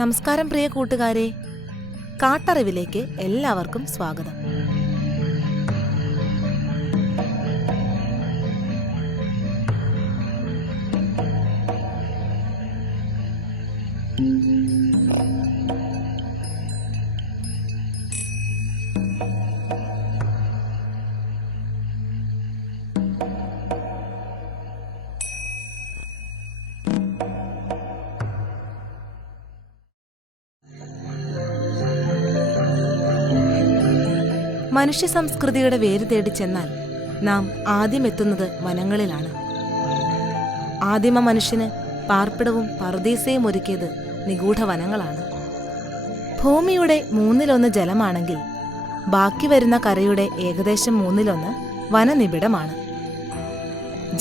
നമസ്കാരം പ്രിയ കൂട്ടുകാരെ, കാട്ടറിവിലേക്ക് എല്ലാവർക്കും സ്വാഗതം. മനുഷ്യ സംസ്കൃതിയുടെ വേര് തേടി ചെന്നാൽ നാം ആദ്യം എത്തുന്നത് വനങ്ങളിലാണ്. ആദിമ മനുഷ്യന് പാർപ്പിടവും പറുദീസയും ഒരുക്കിയത് നിഗൂഢ വനങ്ങളാണ്. ഭൂമിയുടെ 1/3 ജലമാണെങ്കിൽ ബാക്കി വരുന്ന കരയുടെ ഏകദേശം 1/3 വനനിബിഡമാണ്.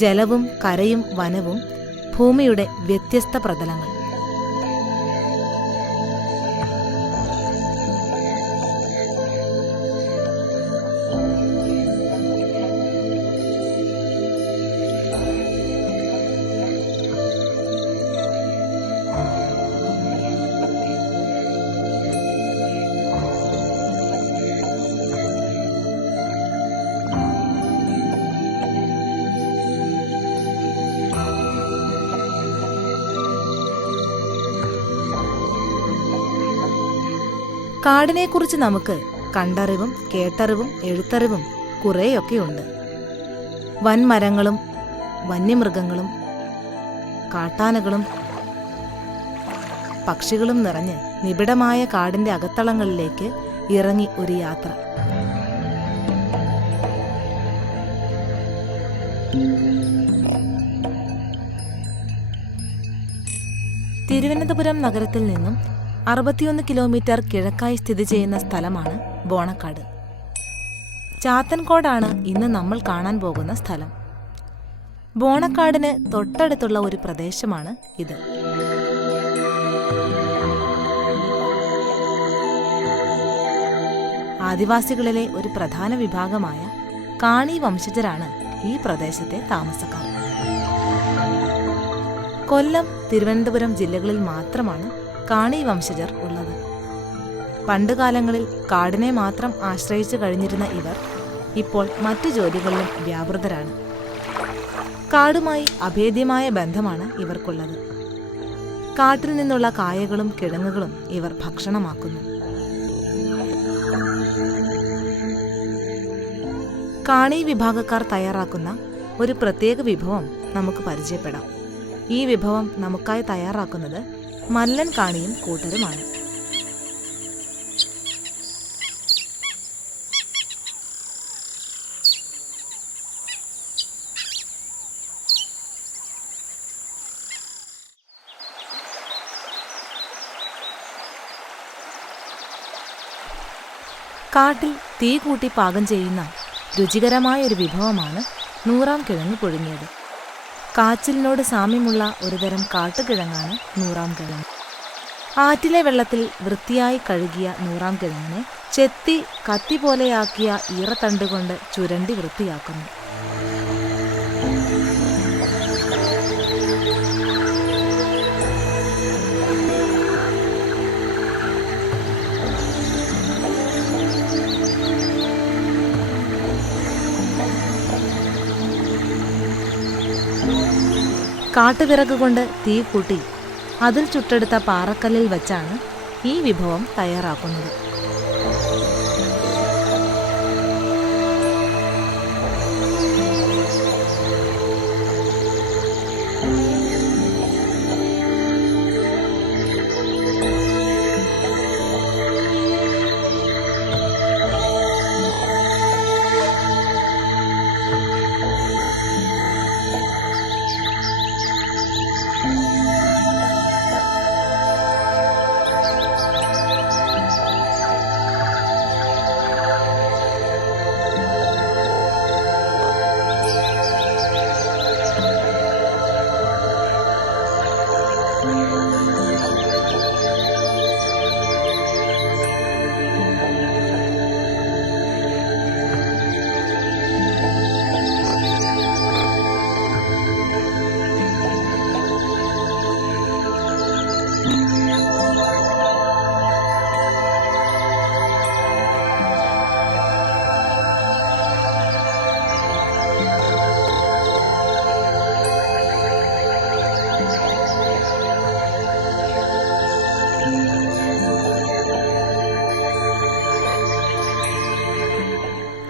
ജലവും കരയും വനവും ഭൂമിയുടെ വ്യത്യസ്ത പ്രതലങ്ങൾ. കാടിനെക്കുറിച്ച് നമുക്ക് കണ്ടറിവും കേട്ടറിവും എഴുത്തറിവും കുറേയൊക്കെയുണ്ട്. വൻമരങ്ങളും വന്യമൃഗങ്ങളും കാട്ടാനകളും പക്ഷികളും നിറഞ്ഞ് നിബിഡമായ കാടിന്റെ അകത്തളങ്ങളിലേക്ക് ഇറങ്ങി ഒരു യാത്ര. തിരുവനന്തപുരം നഗരത്തിൽ നിന്നും 61 കിലോമീറ്റർ കിഴക്കായി സ്ഥിതി ചെയ്യുന്ന സ്ഥലമാണ് ബോണക്കാട്. ചാത്തൻകോടാണ് ഇന്ന് നമ്മൾ കാണാൻ പോകുന്ന സ്ഥലം. ബോണക്കാടിന് തൊട്ടടുത്തുള്ള ഒരു പ്രദേശമാണ് ഇത്. ആദിവാസികളിലെ ഒരു പ്രധാന വിഭാഗമായ കാണി വംശജരാണ് ഈ പ്രദേശത്തെ താമസക്കാർ. കൊല്ലം, തിരുവനന്തപുരം ജില്ലകളിൽ മാത്രമാണ് കാണി വംശജർ ഉള്ളത്. പണ്ടുകാലങ്ങളിൽ കാടിനെ മാത്രം ആശ്രയിച്ചു കഴിഞ്ഞിരുന്ന ഇവർ ഇപ്പോൾ മറ്റു ജോലികളിലും വ്യാപൃതരാണ്. കാടുമായി അഭേദ്യമായ ബന്ധമാണ് ഇവർക്കുള്ളത്. കാട്ടിൽ നിന്നുള്ള കായകളും കിഴങ്ങുകളും ഇവർ ഭക്ഷണമാക്കുന്നു. കാണി വിഭാഗക്കാർ തയ്യാറാക്കുന്ന ഒരു പ്രത്യേക വിഭവം നമുക്ക് പരിചയപ്പെടാം. ഈ വിഭവം നമുക്കായി തയ്യാറാക്കുന്നത് മല്ലൻ കാണിയും കൂട്ടരുമാണ്. കാട്ടിൽ തീ കൂട്ടി പാകം ചെയ്യുന്ന രുചികരമായൊരു വിഭവമാണ് 100-ാം കിഴങ്ങ് പുഴുങ്ങിയത്. കാച്ചിലിനോട് സാമ്യമുള്ള ഒരുതരം കാട്ടുകിഴങ്ങാണ് 100-ാം കിഴങ്ങ്. ആറ്റിലെ വെള്ളത്തിൽ വൃത്തിയായി കഴുകിയ 100-ാം കിഴങ്ങിനെ ചെത്തി കത്തി പോലെയാക്കിയ ഈറത്തണ്ടുകൊണ്ട് ചുരണ്ടി വൃത്തിയാക്കുന്നു. കാട്ടുവിറക് കൊണ്ട് തീ കൂട്ടി അതിൽ ചുട്ടെടുത്ത പാറക്കല്ലിൽ വച്ചാണ് ഈ വിഭവം തയ്യാറാക്കുന്നത്.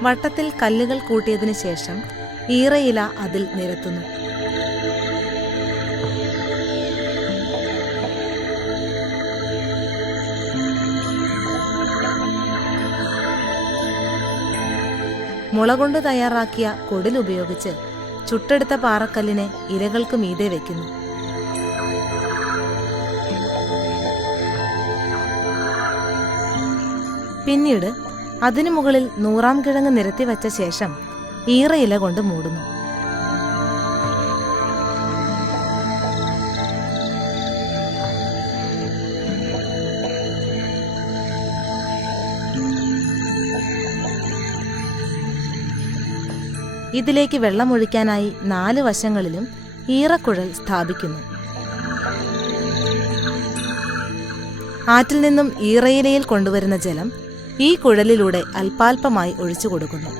വട്ടത്തിൽ കല്ലുകൾ കൂട്ടിയതിനു ശേഷം ഈറയില അതിൽ നിരത്തുന്നു. മുള കൊണ്ട് തയ്യാറാക്കിയ കൊടിലുപയോഗിച്ച് ചുട്ടെടുത്ത പാറക്കല്ലിനെ ഇലകൾക്ക് മീതെ വയ്ക്കുന്നു. പിന്നീട് അതിനു മുകളിൽ 100-ാം കിഴങ്ങ് നിരത്തി വച്ച ശേഷം ഈറയില കൊണ്ട് മൂടുന്നു. ഇതിലേക്ക് വെള്ളമൊഴിക്കാനായി 4 വശങ്ങളിലും ഈറക്കുഴൽ സ്ഥാപിക്കുന്നു. ആറ്റിൽ നിന്നും ഈറയിലയിൽ കൊണ്ടുവരുന്ന ജലം ഈ കുഴലിലൂടെ അല്പാൽപമായി ഒഴിച്ചു കൊടുക്കുന്നു.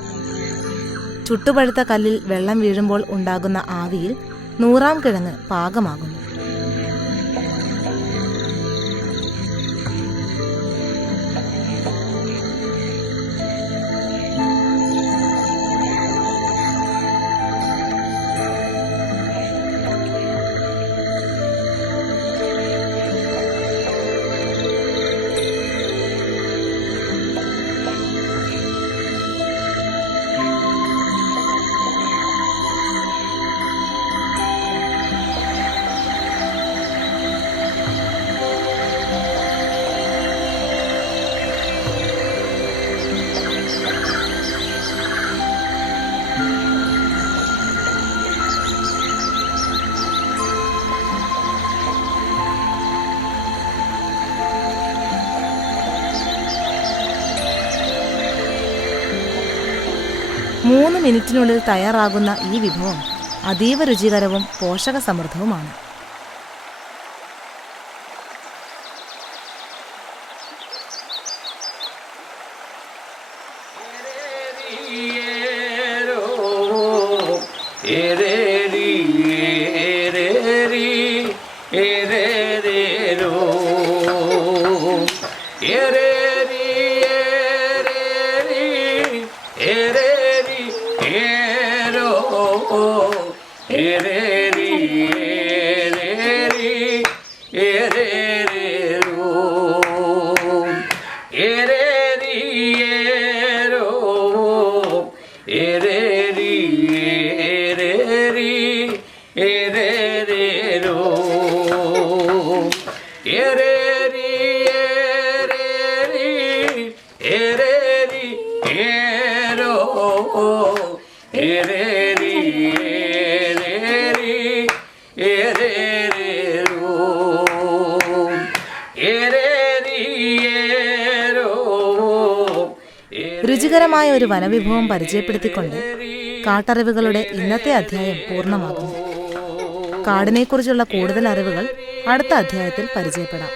ചുട്ടുപഴുത്ത കല്ലിൽ വെള്ളം വീഴുമ്പോൾ ഉണ്ടാകുന്ന ആവിയിൽ 100-ാം കിഴങ്ങ് പാകമാകുന്നു. മൂന്ന് മിനിറ്റിനുള്ളിൽ തയ്യാറാകുന്ന ഈ വിഭവം അതീവ രുചികരവും പോഷകസമൃദ്ധവുമാണ്. രുചികരമായ ഒരു വനവിഭവം പരിചയപ്പെടുത്തിക്കൊണ്ട് കാട്ടറിവുകളുടെ ഇന്നത്തെ അധ്യായം പൂർണ്ണമാകുന്നു. കാടിനെക്കുറിച്ചുള്ള കൂടുതൽ അറിവുകൾ അടുത്ത അധ്യായത്തിൽ പരിചയപ്പെടാം.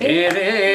Ere